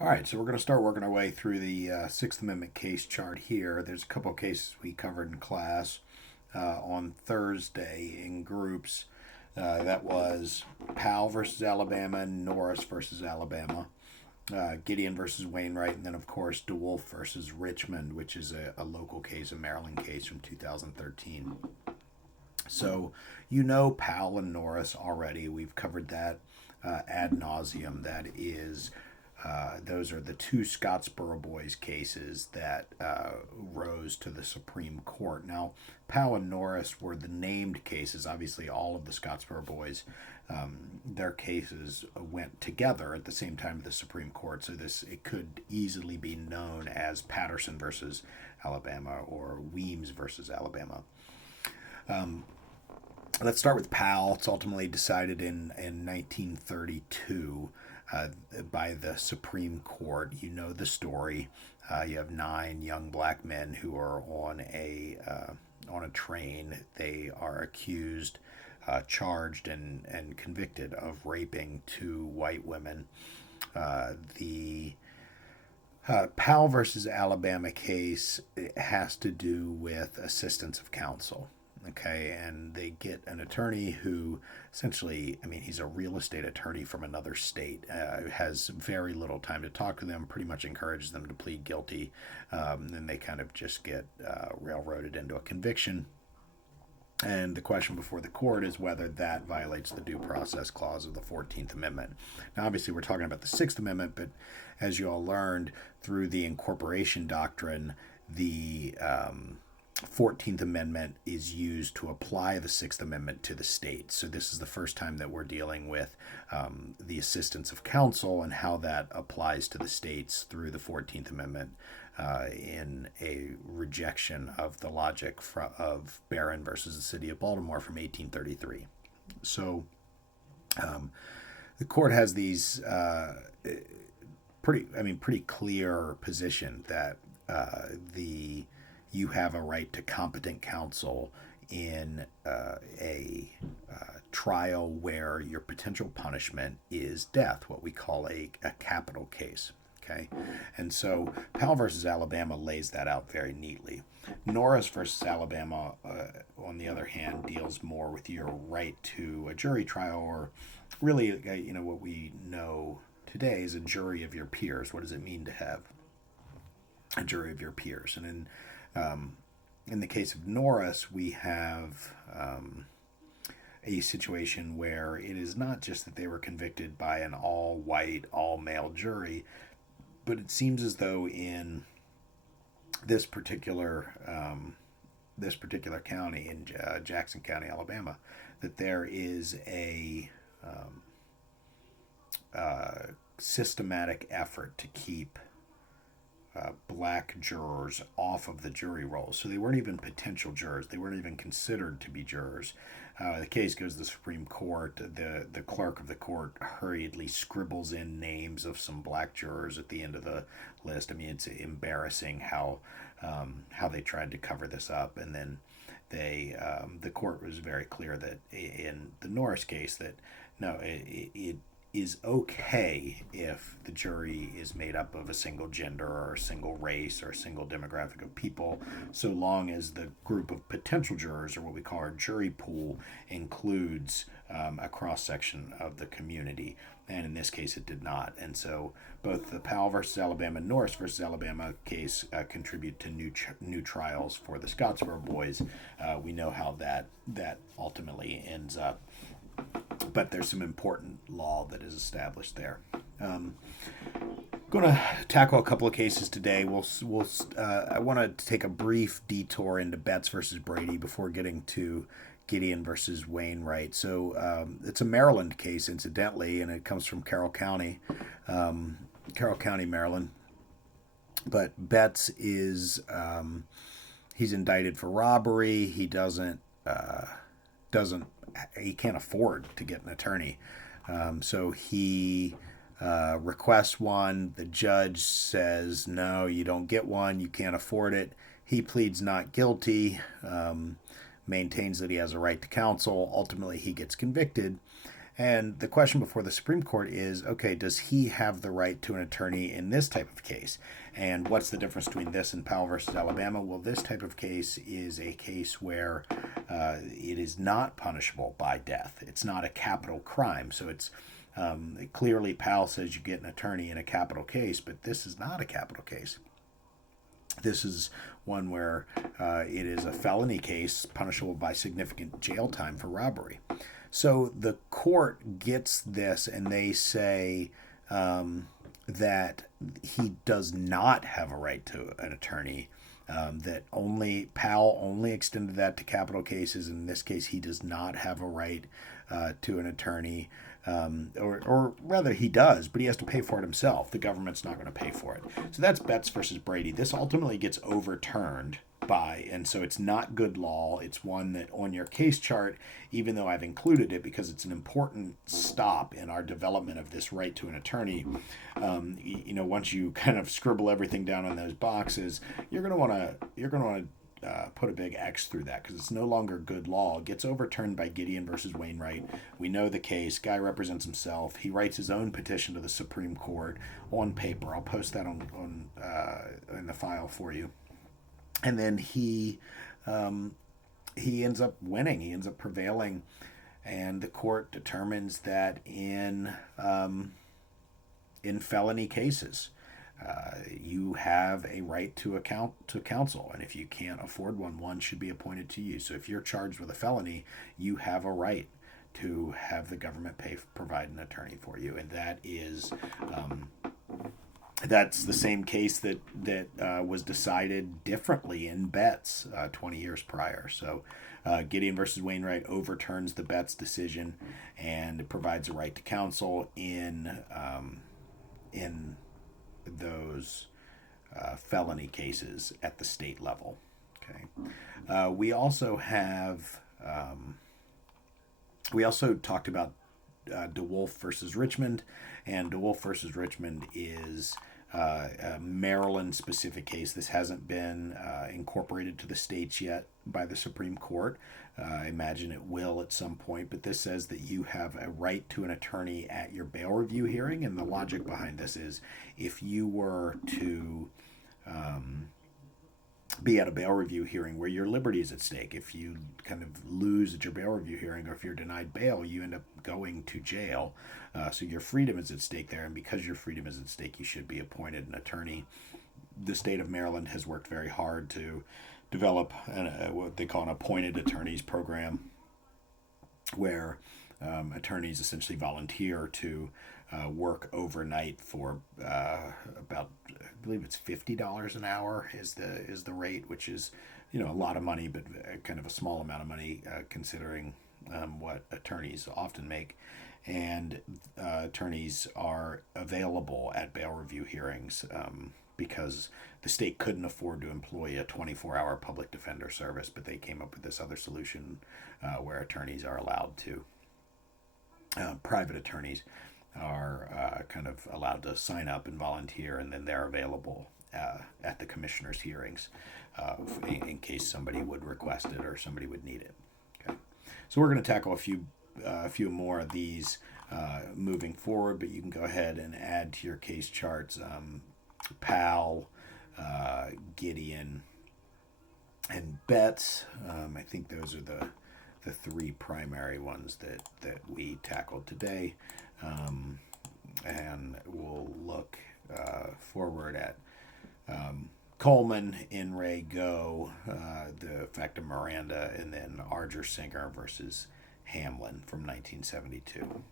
All right, so we're going to start working our way through the Sixth Amendment case chart here. There's a couple of cases we covered in class on Thursday in groups. That was Powell versus Alabama and Norris versus Alabama, Gideon versus Wainwright, and then, of course, DeWolfe versus Richmond, which is a local case, a Maryland case from 2013. So, Powell and Norris already. We've covered that ad nauseum. Those are the two Scottsboro Boys cases that rose to the Supreme Court. Now, Powell and Norris were the named cases. Obviously, all of the Scottsboro Boys, their cases went together at the same time to the Supreme Court. So it could easily be known as Patterson versus Alabama or Weems versus Alabama. Let's start with Powell. It's ultimately decided in 1932 by the Supreme Court. You know the story. You have 9 young black men who are on a train. They are accused, charged, and convicted of raping 2 white women. The Powell versus Alabama case has to do with assistance of counsel. Okay, and they get an attorney who essentially, he's a real estate attorney from another state, has very little time to talk to them, pretty much encourages them to plead guilty, and they kind of just get railroaded into a conviction. And the question before the court is whether that violates the due process clause of the 14th Amendment. Now, obviously, we're talking about the 6th Amendment, but as you all learned through the incorporation doctrine, the 14th Amendment is used to apply the 6th Amendment to the states. So this is the first time that we're dealing with the assistance of counsel and how that applies to the states through the 14th Amendment in a rejection of the logic of Barron versus the City of Baltimore from 1833. So the court has these pretty clear position that you have a right to competent counsel in a trial where your potential punishment is death, what we call a capital case. Okay, and so Powell versus Alabama lays that out very neatly. Norris versus Alabama, on the other hand, deals more with your right to a jury trial, or really, what we know today is a jury of your peers. What does it mean to have a jury of your peers? And in the case of Norris, we have a situation where it is not just that they were convicted by an all-white, all-male jury, but it seems as though in this particular county, in Jackson County, Alabama, that there is a systematic effort to keep black jurors off of the jury roll. So they weren't even potential jurors. They weren't even considered to be jurors. The case goes to the Supreme Court. The clerk of the court hurriedly scribbles in names of some black jurors at the end of the list. It's embarrassing how they tried to cover this up. And then the court was very clear that in the Norris case that no, it is okay if the jury is made up of a single gender or a single race or a single demographic of people, so long as the group of potential jurors, or what we call our jury pool, includes a cross-section of the community. And in this case, it did not. And so both the Powell versus Alabama and Norris versus Alabama case contribute to new trials for the Scottsboro Boys. We know how that ultimately ends up, but there's some important law that is established there. Going to tackle a couple of cases today. I want to take a brief detour into Betts versus Brady before getting to Gideon versus Wainwright. So it's a Maryland case, incidentally, and it comes from Carroll County, Maryland. But Betts is he's indicted for robbery. He can't afford to get an attorney. So he requests one. The judge says, no, you don't get one. You can't afford it. He pleads not guilty, maintains that he has a right to counsel. Ultimately, he gets convicted. And the question before the Supreme Court is, okay, does he have the right to an attorney in this type of case? And what's the difference between this and Powell versus Alabama? Well, this type of case is a case where it is not punishable by death. It's not a capital crime. So it's clearly Powell says you get an attorney in a capital case, but this is not a capital case. This is one where it is a felony case punishable by significant jail time for robbery. So the court gets this and they say that he does not have a right to an attorney. That only Powell only extended that to capital cases. In this case, he does not have a right to an attorney, or rather, he does, but he has to pay for it himself. The government's not going to pay for it. So that's Betts versus Brady. This ultimately gets overturned and so it's not good law. It's one that on your case chart, even though I've included it because it's an important stop in our development of this right to an attorney, once you kind of scribble everything down on those boxes, you're going to want to put a big X through that because it's no longer good law. It gets overturned by Gideon versus Wainwright. We know the case. Guy represents himself. He writes his own petition to the Supreme Court on paper. I'll post that on in the file for you. And then he ends up winning. He ends up prevailing, and the court determines that in felony cases, you have a right to counsel, and if you can't afford one should be appointed to you. So if you're charged with a felony, you have a right to have the government provide an attorney for you, and that is. That's the same case that was decided differently in Betts 20 years prior. So Gideon versus Wainwright overturns the Betts decision and provides a right to counsel in those felony cases at the state level. Okay. We also talked about DeWolfe versus Richmond, and DeWolfe versus Richmond is a Maryland-specific case. This hasn't been incorporated to the states yet by the Supreme Court. I imagine it will at some point, but this says that you have a right to an attorney at your bail review hearing, and the logic behind this is if you were to be at a bail review hearing where your liberty is at stake. If you kind of lose at your bail review hearing, or if you're denied bail, you end up going to jail. So your freedom is at stake there, and because your freedom is at stake, you should be appointed an attorney. The state of Maryland has worked very hard to develop what they call an appointed attorneys program, where attorneys essentially volunteer to work overnight for about, I believe it's $50 an hour is the rate, which is a lot of money, but kind of a small amount of money considering what attorneys often make. And attorneys are available at bail review hearings because the state couldn't afford to employ a 24-hour public defender service, but they came up with this other solution where attorneys are allowed to, private attorneys are kind of allowed to sign up and volunteer, and then they're available at the commissioner's hearings in case somebody would request it or somebody would need it. Okay, so we're going to tackle a few more of these moving forward, but you can go ahead and add to your case charts Powell, Gideon, and Betts. I think those are the three primary ones that we tackled today. And we'll look forward at Coleman, In Re Go, the effect of Miranda, and then Arger Singer versus Hamlin from 1972.